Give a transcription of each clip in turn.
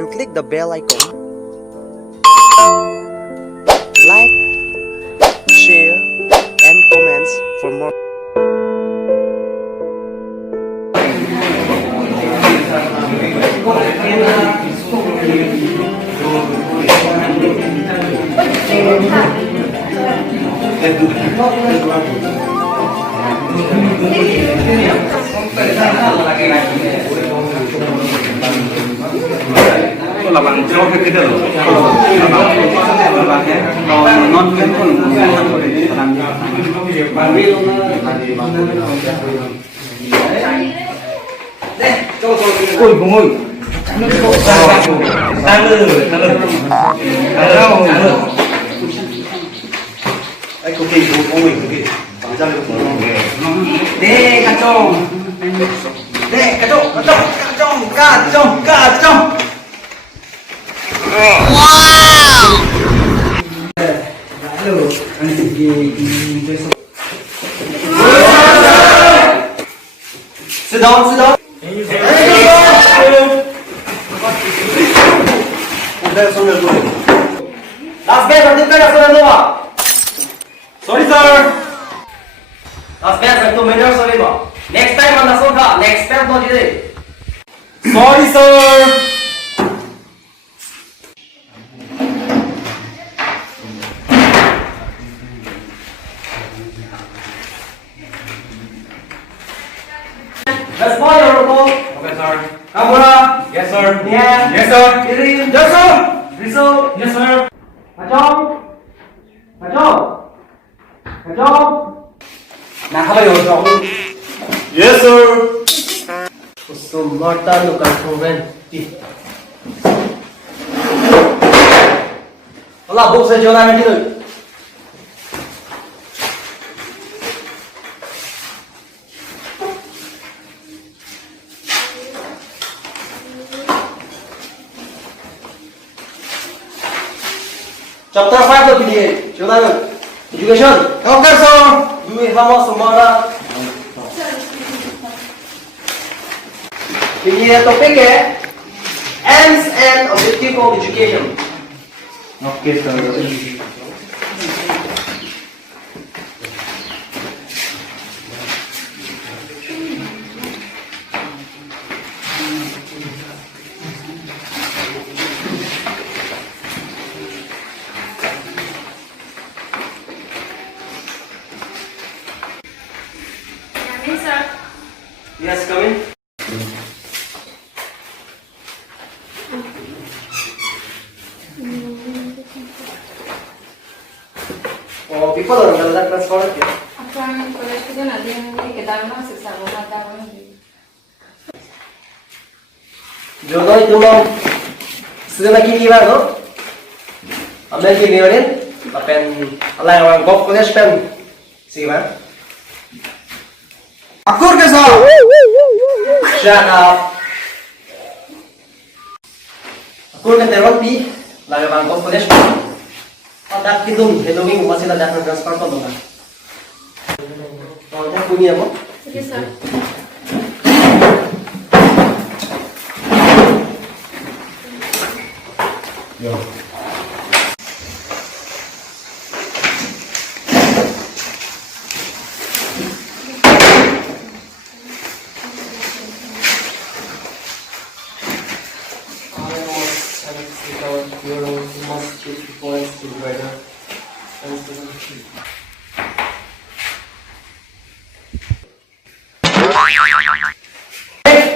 and click the bell icon. Like, share, and comments for more. Labang jauh ke kita loh. Labangnya non kan ôi bông ơi ta lừa anh có kỳ của mình cái ra được đê cà chong đê cà chong cà chong cà chong cà chong cà chong wow đã lừa anh gì sit down sit down Last bet nanti kan sudah lupa. Sorry sir. Last bet saya tu manager sorry ba. Next time anda soka next step no jadi. Sorry sir. Let's play your role. Okay sir. Kamera. Yes sir. Yeah. Yes sir. Irin. Yes sir. Rizal. Yes sir. Kacau. Kacau. Kacau. Nah, apa yang kau? Yes sir. Usum Marta nukan proven. Allah book saya jualan lagi tu. Chapter 5 तो पढ़िए चौदह education okay sir do we have हमारा ये topic है aims and objective of education okay sir Yes, come in. Oh, people orang kalau nak transfer ke? Akan college kita nanti yang kita mana siksa mana tahu ni. Jodoh itu mau sudah lagi ni baru. Ambil lagi ni baru. Apen, Allah yang golf college pen, siapa? Akur ke sah? Shut up. Akur ke teror pi, lagi bang golf college pen. Ada hidung masih ada transfer tu dong. Kalau yang punya apa? Okay sir. Yo.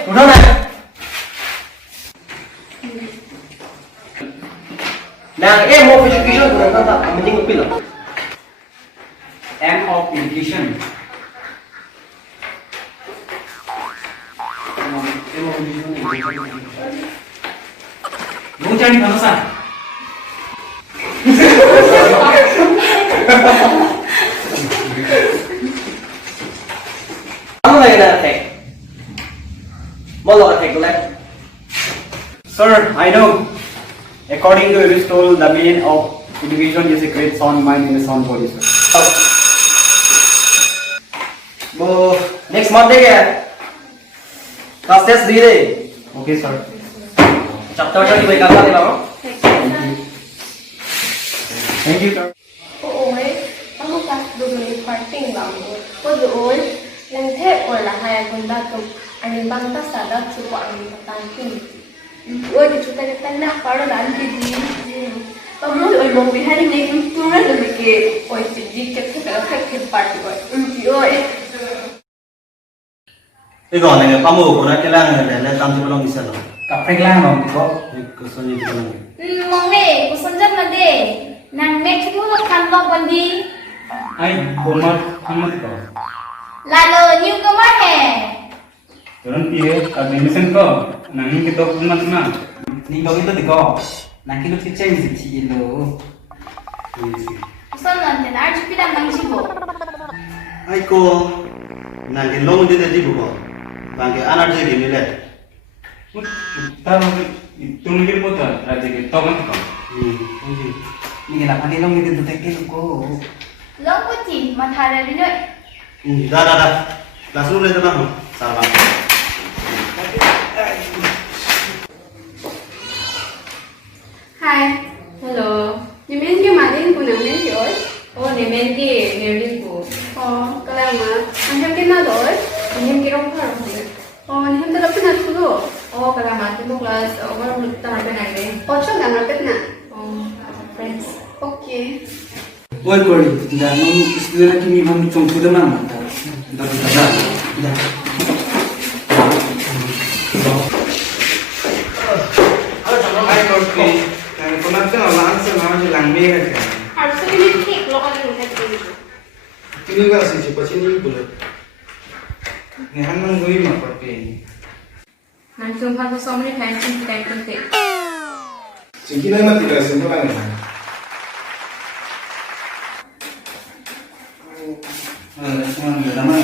Udah nak? Nah, mau education tu nak tak? Mending upil lah. Aim of education. Mau cari mana sah? Kamu lagi nak attack? Mau lo attack boleh? Sir, I know. According to Aristotle, the meaning of education is a great sound mind in a sound body, sir. Bo, next Monday ya. Class test di deh. Okay, sir. Chapter 20 bài cao đi bác. Thank you, sir. Ôi, kamu kas dulu parting bangun. Oi, yang teh olah hai bunda tu. Ani bangta sada cukup ani petanting. Oi, kita kita nak pada nanti di. Kamu oi mau bihari ni turun lebih ke. Oi, jadi kita kita party boy. Oi. 이거 내가 까먹고 나 깨랑 내가 땀 좀 넣기 싫어. Kapeng lang bang ko. 그 손이 그러는 Mong ni, kusunjat na de. Nang make mo magkambang bandi. Ay, kumat ko. Lalo, new ka man eh. Turun piye, admission ko. Nangin kita kumat na. Ni bago ito diko. Nakilo si change si ilo. Kusun lang din, RGP lang nang sibo. 아이고 나게 너무 되게 디부고 나게 안 할지 되는데 Taro, tumigil mo ta. Raja to man ko. Ni kina panilong ni dito tekil ko. Long ko ti, mathara rin yun. 다다다 라스로 레드나 사람 Hi. Hello. Ni men ke malin pun men ke oi. Oh, nemen ki nerin ko. Oh, kalau mah, anjam ke na doi. Nemen ki rong par ko. Oh, ni hem dalam pernah dulu. Oh, kala mati mo class over tamar pe na re. Oh, cok dah ngerti na. Oh, friends. Okay. Oi kori, da nung student kimi bang chong puda na mata. Da da da. Ay kori, kami kumat na langsung naman lang mega ka. Harus ini cake lo kan yang tadi. ini kan sih cepat sini boleh Ni hanang goi ma kori. Nang chung pa ko somri fan chin time kun te. Singki na mati ka simple lang naman. Naman.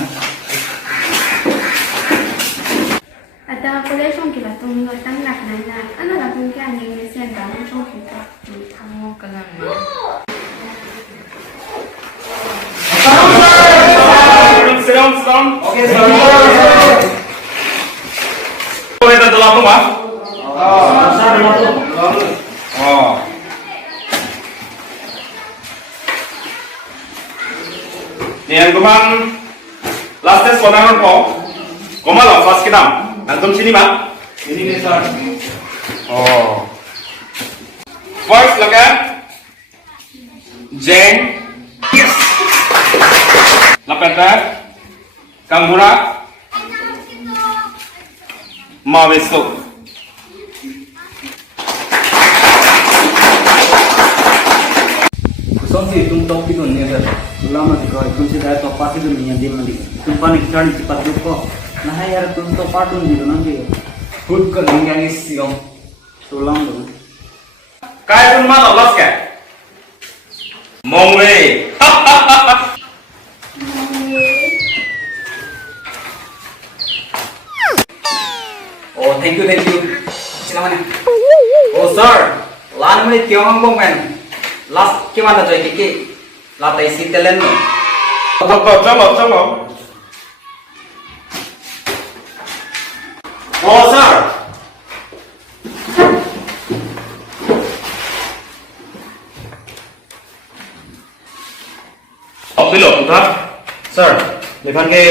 At ako lang siyang kilatong lo tanggap na na. Ano lang kung kaya ni sen daw siyang kita. Oh, kala ma. Sit down. Okay, sir. Boleh dah dalam rumah? Oh. Ni yang kuman last test konan ko. Komal lah first kita. Antum sini mah? Ini ni sir. Oh. First look at Jane. Yes. Lapenta. Kanggura. Mawesto. Sonsi tum topi tu ni sir. Lama tu kau tum sedar tu pasti tu ni yang dia mandi. Tum panik cari cepat tu kau. Nah यार tum tu patun di tu nanti. Food ko lang yang isi kau. Tulang tu. Kaya pun malah lost kan? Mongwe. Oh, thank you. Sila mana? Oh, sir. Lan mo iti ang bong men. Last kima na joy kiki. Latay si telen mo. Coba. oh sir Belum, dah. sir lepan ke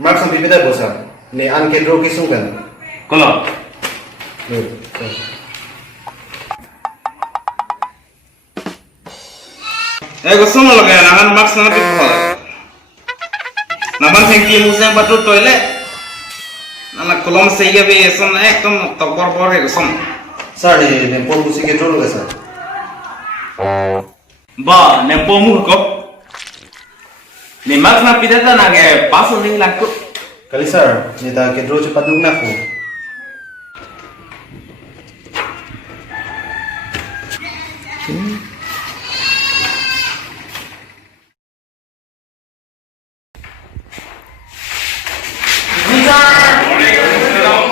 mark sampai beda bos sir ni an ke draw ke sungkan Kalau. sir Gusto mo lagi nangan max na tipo. Naman sengki musang batu toilet. Nanak kolom seiga be son ekdom tokbor gusto. sir ni pon busi ke draw lo sir Ba, nempo mu ko. Ni max na pidata nage paso ning lakko. kali sir ni ta ke draw cepat dug na ko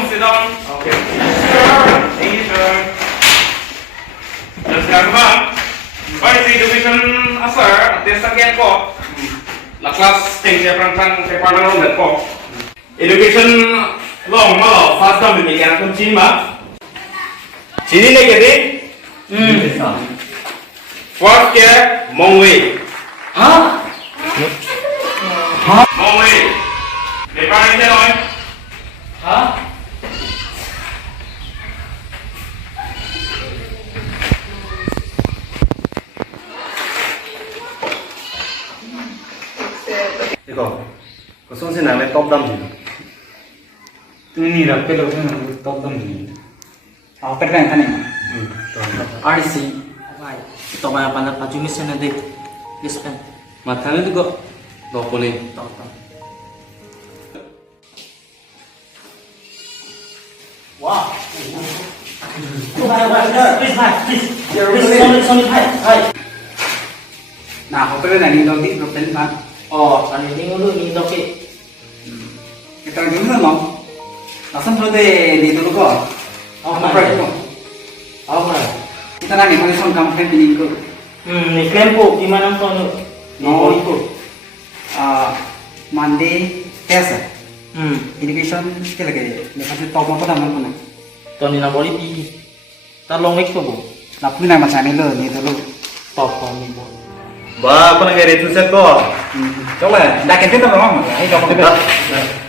Sit down. Okay. Thank you, sir. Just come. Baik, si education asar, tes sakit ko. La kelas tinggi perangkang sepanjang rombet ko. Education long malah fast down begini kan kunci mah. Sini lagi ni. First ke Mongwei. Hả? Mongwei. Depan ini loh. Hả? 이거 그 선생 남의 떡담 지 Ini dah pelo kan top dam ni. Apa kan kan ni? RC. Vai. Ito kaya pala pajumis na din. Yes, pen. Matanya tu kok. Dah boleh. Ito, ito. Wow. Nah, apa kan ni dog di propen kan? Oh, ano yung ulo ni Doki? Kita lagi mana mau? Langsung tu deh di dulu kok. Apa itu? Ako na. Kita nak ni kondisi kamu kan pilih ko. Ni Krempo, gimana po ano? No. Ito. Monday test. Education kita lagi. Lepas tu top apa dah mana? Ito ni na boli pi. Talong week po po. Lapu nak macam ni lo ni dulu. Top po ni po. 와, 그런 게 레투 셋 거. Coba, dah kena tu memang. Ini kau kena.